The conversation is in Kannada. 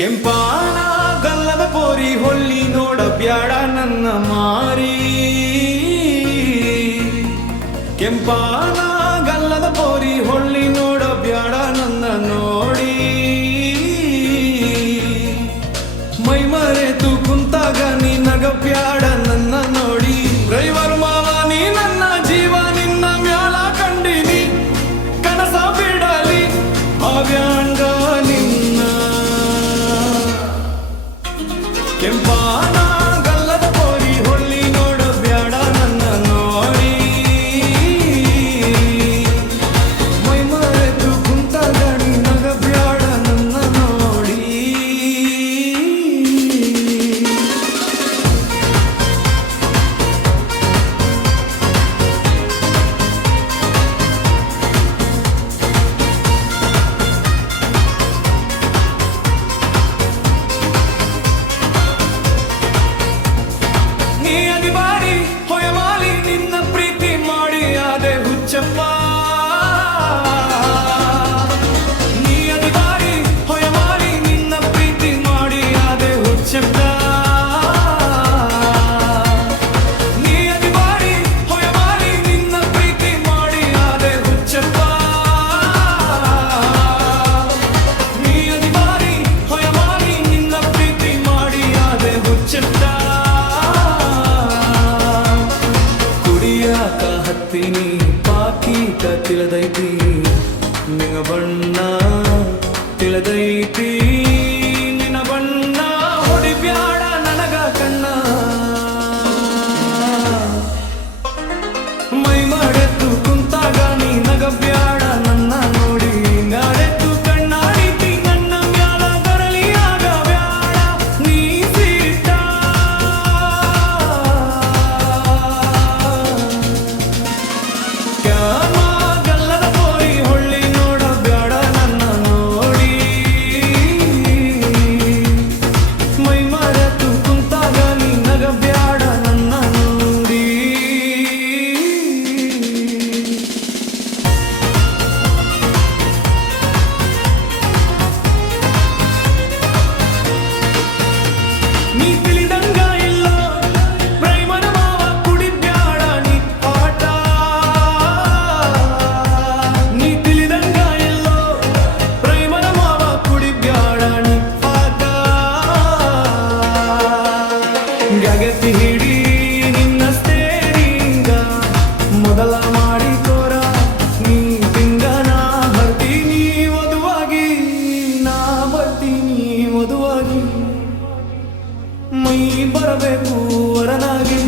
ಕೆಂಪಾನ ಗಲ್ಲದ ಪೋರಿ ಹೊಳ್ಳಿ ನೋಡ ಬ್ಯಾಡ ನನ್ನ ಮಾರಿ. ಕೆಂಪಾನ ಗಲ್ಲದ ಪೋರಿ ಹೊಳ್ಳಿ ನೋಡ ಬ್ಯಾಡ ನನ್ನ ನೋಡಿ. ಮೈ ಮರೆತು ಕುಂತಾಗ ನೀ ನಗ ಬ್ಯಾಡ ನನ್ನ ನೋಡಿ. ಡ್ರೈವರ್ ಮಾವ ನೀ ನನ್ನ ಜೀವ ನಿನ್ನ ಮ್ಯಾಲ ಕಂಡಿನಿ. ಕನಸ ಬಿಡಲಿ ಅವ್ಯಾಂಗ ನಿನ್ನ. ಕೆಂಪಾನ ಗಲ್ಲದ ಪೋರಿ ಹೊಳ್ಳಿ ನೋಡ ಬ್ಯಾಡ ನನ್ನ ನೋಡಿ. ಮೈ ಮರೆತು ಕುಂತಾಗ ನೀ ನಗ ಬ್ಯಾಡ ನನ್ನ ನೋಡಿ. ನೀ ಅದಿಬಾರಿ ಹೊಯಮಾಲಿ ನಿನ್ನ ಪ್ರೀತಿ ಮಾಡಿ ಆದೆ ಹುಚ್ಚಪ್ಪ. ನೀ ಅದಿಬಾರಿ ಹೊಯಮಾಲಿ ನಿನ್ನ ಪ್ರೀತಿ ಮಾಡಿ ಆದೆ ಹುಚ್ಚಪ್ಪ. ನೀ ಅದಿಬಾರಿ ಹೊಯಮಾಲಿ ನಿನ್ನ ಪ್ರೀತಿ ಮಾಡಿ ಆದೆ ಹುಚ್ಚಪ್ಪ. ನೀ ಅದಿಬಾರಿ ಹೊಯಮಾಲಿ ನಿನ್ನ ಪ್ರೀತಿ ಮಾಡಿ ಆದೆ ಹುಚ್ಚಪ್ಪ. ಕುಡಿಯಾಕ ಹತ್ತೀನಿ ಪಾಕೀಟ ತಿಳಿದೈತಿ ನಿನ್ನ ಬಣ್ಣ ತಿಳಿದೈತಿ. ನಿನ್ನ ಬಣ್ಣ ಹೊಡಿಬ್ಯಾಡ ನನಗ ಕಣ್ಣ. ಮೈ ಮರೆತು ಕುಂತಾಗ ನೀ ನಗ ಬ್ಯಾಡ ನನ್ನ ನೋಡಿ. ನಾಡೆತ್ತು ಕಣ್ಣಾಡಿತಿ ನನ್ನ ಮ್ಯಾಲ ಬರಲಿ ಆಗ ಬ್ಯಾಡ ನೀ ಸಿಟ್ಟ. ಗಲ್ಲದ ಪೋರಿ ಹೊಳ್ಳಿ ನೋಡ ಬ್ಯಾಡ ನನ್ನ ನೋಡಿ. ಮೈ ಮರೆತು ಕುಂತಾಗ ನೀ ನಗ ಬ್ಯಾಡ ನನ್ನ ನೋಡಿ. ನೀ ತಿಳಿದಂಗ ಇಲ್ಲ ಪ್ರೈಮನ ಮಾವ ಕುಡಿಬ್ಯಾಡ ನೀ ಆಟ. ನೀ ತಿಳಿದಂಗ ಇಲ್ಲ ಪ್ರೈಮನ ಮಾವ ಕುಡಿಬ್ಯಾಡ ನೀ ಆಟ. ಗಗತಿ ಹಿಡಿ ನಿನ್ನ ಸ್ಟೇರಿಂಗ ಮೊದಲ ಮಾಡಿ ತೋರ. ನೀ ತಿಂಗನ ಬರ್ತೀನಿ ವಧುವಾಗಿ ನಾ ಬರ್ತೀನಿ ವಧುವಾಗಿ. ಮೈ ಬರಬೇಕು ವರನಾಗಿ.